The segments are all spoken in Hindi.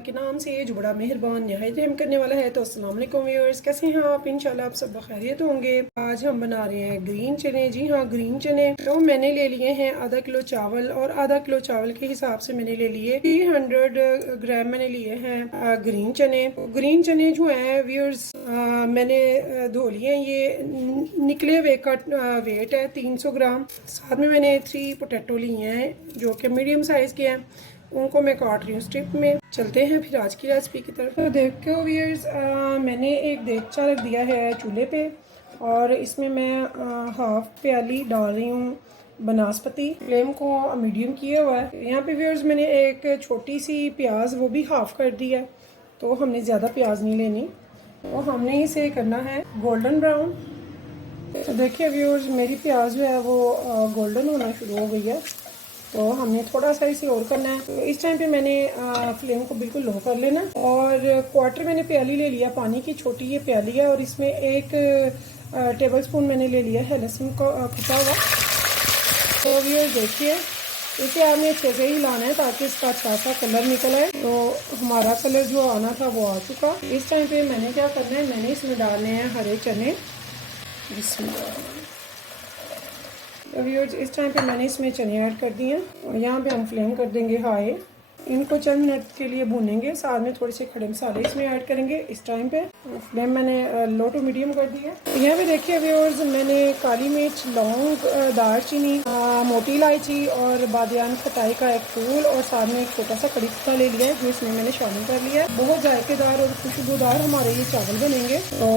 के नाम से जो बड़ा मेहरबान नहायत रहम करने वाला है। तो अस्सलाम वालेकुम व्यूअर्स, कैसे हैं आप? इंशाल्लाह आप सब खैरियत होंगे। आज हम बना रहे हैं ग्रीन चने। जी हाँ, ग्रीन चने। तो मैंने ले लिए हैं आधा किलो चावल, और आधा किलो चावल के हिसाब से मैंने ले लिए 300 ग्राम मैंने लिए हैं ग्रीन चने। ग्रीन चने जो हैं व्यूअर्स मैंने धो लिए हैं। ये निकले हुए का वेट है 300 ग्राम। साथ में मैंने 3 पोटैटो लिए हैं जो कि मीडियम साइज़ के हैं, उनको मैं काट रही हूँ स्ट्रिप में। चलते हैं फिर आज की रेसिपी की तरफ। तो देखो व्यूअर्स, मैंने एक देगचा रख दिया है चूल्हे पे, और इसमें मैं हाफ प्याली डाल रही हूँ बनास्पति। फ्लेम को मीडियम किया हुआ है। यहाँ पे व्यूअर्स मैंने एक छोटी सी प्याज वो भी हाफ कर दी है, तो हमने ज़्यादा प्याज नहीं लेनी। तो हमने इसे करना है गोल्डन ब्राउन। तो देखिए व्यूअर्स, मेरी प्याज जो है वो गोल्डन होना शुरू हो गई है, तो हमने थोड़ा सा इसे और करना है। तो इस टाइम पे मैंने फ्लेम को बिल्कुल लो कर लेना, और क्वार्टर मैंने प्याली ले लिया पानी की, छोटी ये प्याली है, और इसमें 1 टेबल स्पून मैंने ले लिया है लहसुन का कुटा हुआ। तो व्यूअर्स देखिए, इसे आपने अच्छे से ही लाना है ताकि इसका अच्छा सा कलर निकल आए। तो हमारा कलर जो आना था वो आ चुका। इस टाइम पे मैंने क्या करना है, मैंने इसमें डालने हैं हरे चने। व्यूअर्स, इस टाइम पे मैंने इसमें चने ऐड कर दिए हैं, और यहाँ पे हम फ्लेम कर देंगे हाई। इनको चंद मिनट के लिए भूनेंगे, साथ में थोड़े से खड़े मसाले इसमें ऐड करेंगे। इस टाइम पे फ्लेम मैंने लो टू मीडियम कर दी है। यहाँ पे देखिए व्यूअर्स, मैंने काली मिर्च, लौंग, दालचीनी, मोटी इलायची और बादियान खटाई का एक फूल, और साथ में एक छोटा सा कड़ी पत्ता ले लिया है जो इसमें मैंने शामिल कर लिया है। बहुत जायकेदार और खुशबूदार हमारे ये चावल बनेंगे। तो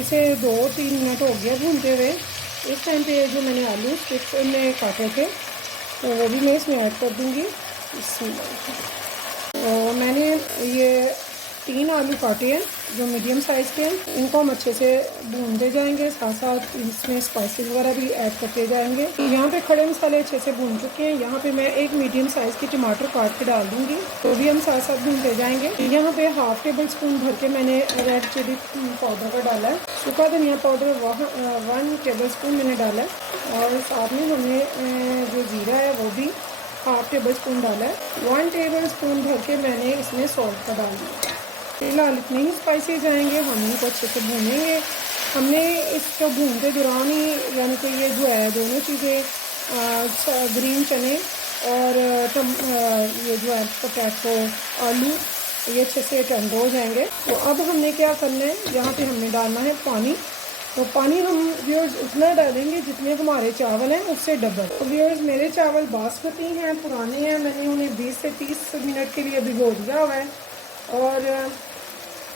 इसे 2-3 मिनट हो गया भूनते हुए। इस टाइम पे जो मैंने आलू स्टिक्स में काटे थे तो वो भी मैं इसमें ऐड कर दूंगी। तो मैंने ये 3 आलू काटे हैं जो मीडियम साइज़ के हैं, इनको हम अच्छे से भूनते जाएंगे, साथ साथ इसमें स्पाइसेस वगैरह भी ऐड करते जाएंगे। यहाँ पे खड़े मसाले अच्छे से भून चुके हैं। यहाँ पे मैं एक मीडियम साइज़ की टमाटर काट के डाल दूँगी, तो भी हम साथ साथ भूनते जाएंगे। यहाँ पे हाफ टेबल स्पून भर के मैंने रेड चिली पाउडर का डाला है। सूखा धनिया पाउडर 1 टेबल स्पून मैंने डाला है, और साथ में हमने जो जीरा है वो भी हाफ टेबल स्पून डाला है। 1 टेबल स्पून भर के मैंने इसमें सॉल्ट का डाल दिया। फिलहाल इतने ही स्पाइसेस आएंगे, हम इनको अच्छे से भूनेंगे। हमने इसको भूनते दौरान ही, यानी कि ये जो है दोनों चीज़ें ग्रीन चने और ये जो है पोटैटो आलू, ये अच्छे से टेंडर हो जाएंगे। तो अब हमने क्या करना है, यहाँ पे हमने डालना है पानी। तो पानी हम व्यूअर्स उतना डालेंगे जितने हमारे चावल हैं उससे डबल। तो व्यूअर्स, मेरे चावल बासमती हैं, पुराने हैं, मैंने उन्हें 20 से 30 मिनट के लिए भिगो दिया हुआ है, और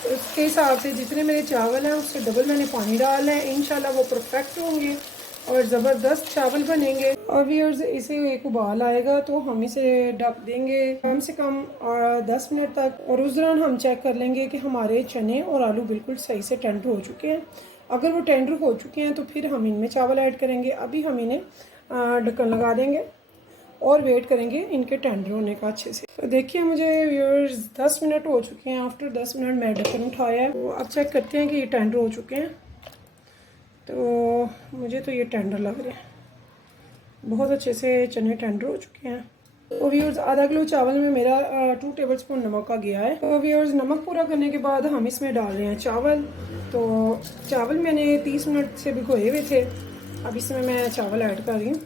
उसके हिसाब से जितने मेरे चावल हैं उससे डबल मैंने पानी डालना है। इंशाल्लाह वो परफेक्ट होंगे और ज़बरदस्त चावल बनेंगे। और व्यूअर्स, इसे एक उबाल आएगा तो हम इसे ढक देंगे कम से कम 10 मिनट तक, और उस दौरान हम चेक कर लेंगे कि हमारे चने और आलू बिल्कुल सही से टेंडर हो चुके हैं। अगर वो टेंडर हो चुके हैं तो फिर हम इनमें चावल ऐड करेंगे। अभी हम इन्हें ढक्कन लगा देंगे और वेट करेंगे इनके टेंडर होने का अच्छे से। तो देखिए, मुझे व्यूअर्स 10 मिनट हो चुके हैं। आफ्टर 10 मिनट मैं ढक्कन उठाया है, तो अब चेक करते हैं कि ये टेंडर हो चुके हैं। तो मुझे तो ये टेंडर लग रहे हैं, बहुत अच्छे से चने टेंडर हो चुके हैं। तो व्यूअर्स, आधा किलो चावल में मेरा 2 टेबल स्पून नमक का गया है। तो व्यूअर्स, नमक पूरा करने के बाद हम इसमें डाल रहे हैं चावल। तो चावल मैंने 30 मिनट से भिगोए हुए थे, अब इसमें मैं चावल ऐड कर रही हूँ।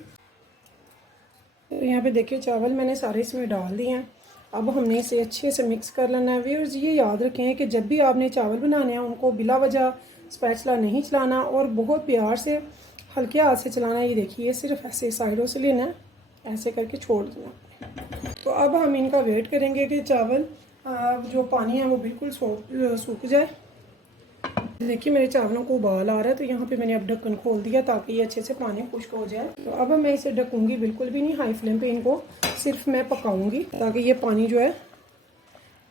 तो यहाँ पे देखिए, चावल मैंने सारे इसमें डाल दिए हैं। अब हमने इसे अच्छे से मिक्स कर लेना है। व्यूअर्स, ये याद रखें कि जब भी आपने चावल बनाने हैं उनको बिला वजह स्पैचुला नहीं चलाना, और बहुत प्यार से हल्के हाथ से चलाना। ये देखिए, सिर्फ ऐसे साइडों से लेना है, ऐसे करके छोड़ देना। तो अब हम इनका वेट करेंगे कि चावल जो पानी है वो बिल्कुल सूख जाए। देखिए, मेरे चावलों को उबाल आ रहा है, तो यहाँ पे मैंने अब ढक्कन खोल दिया ताकि ये अच्छे से पानी खुश्क हो जाए। तो अब मैं इसे ढकूंगी, बिल्कुल भी नहीं हाई फ्लेम पे इनको सिर्फ मैं पकाऊंगी ताकि ये पानी जो है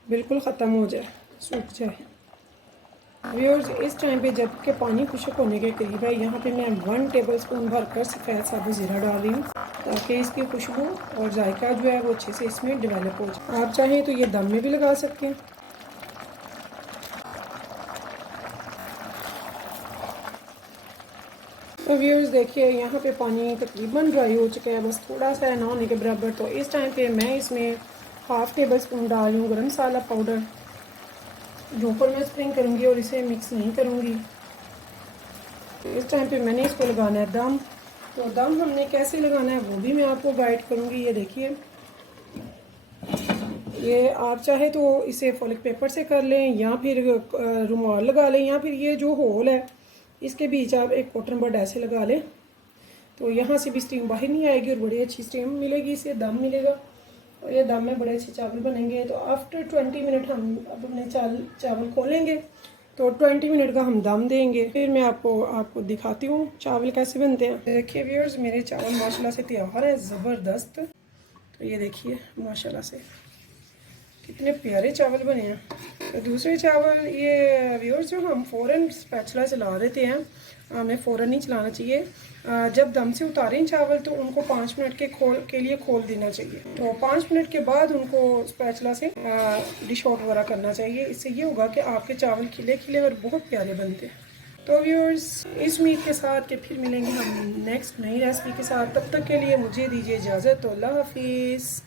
बिल्कुल ख़त्म हो जाए, सूख जाए। व्यूअर्स, इस टाइम पे जबकि पानी खुश्क होने के करीब है, यहाँ पे मैं 1 टेबल स्पून भरकर सफ़ेद साबुत ज़ीरा डाल रही हूँ ताकि इसकी खुशबू और जायका जो है वो अच्छे से इसमें डेवलप हो जाए। आप चाहें तो ये दम में भी लगा सकते हैं। तो व्यूअर्स देखिए, यहाँ पे पानी तकरीबन ड्राई हो चुका है, बस थोड़ा सा है ना होने के बराबर। तो इस टाइम पे मैं इसमें हाफ़ टेबल स्पून डाल रही हूँ गरम मसाला पाउडर, जो ऊपर मैं स्प्रिंग करूँगी और इसे मिक्स नहीं करूँगी। इस टाइम पे मैंने इसको लगाना है दम। तो दम हमने कैसे लगाना है वो भी मैं आपको गाइड करूँगी। ये देखिए, ये आप चाहे तो इसे फॉलिक पेपर से कर लें या फिर रुमाल लगा लें, या फिर ये जो होल है इसके बीच आप एक कॉटन बड ऐसे लगा लें, तो यहाँ से भी स्टीम बाहर नहीं आएगी और बड़ी अच्छी स्टीम मिलेगी, इससे दम मिलेगा और ये दम में बड़े अच्छे चावल बनेंगे। तो आफ्टर 20 मिनट हम अपने चावल खोलेंगे, तो 20 मिनट का हम दम देंगे, फिर मैं आपको दिखाती हूँ चावल कैसे बनते हैं। देखिए व्यूअर्स, मेरे चावल माशाल्लाह से तैयार है, ज़बरदस्त। तो ये देखिए माशाल्लाह से कितने प्यारे चावल बने हैं। तो दूसरे चावल ये व्यूअर्स जो हम फ़ौरन स्पैचुला चला देते हैं, हमें फ़ौरन नहीं चलाना चाहिए। जब दम से उतारें चावल तो उनको 5 मिनट के लिए खोल देना चाहिए। तो 5 मिनट के बाद उनको स्पैचुला से डिश आउट वगैरह करना चाहिए। इससे ये होगा कि आपके चावल खिले खिले और बहुत प्यारे बनते हैं। तो व्यूअर्स, इस उम्मीद के साथ कि फिर मिलेंगे हम नेक्स्ट नई रेसिपी के साथ, तब तक के लिए मुझे दीजिए इजाज़त। तो अल्लाह हाफिज़।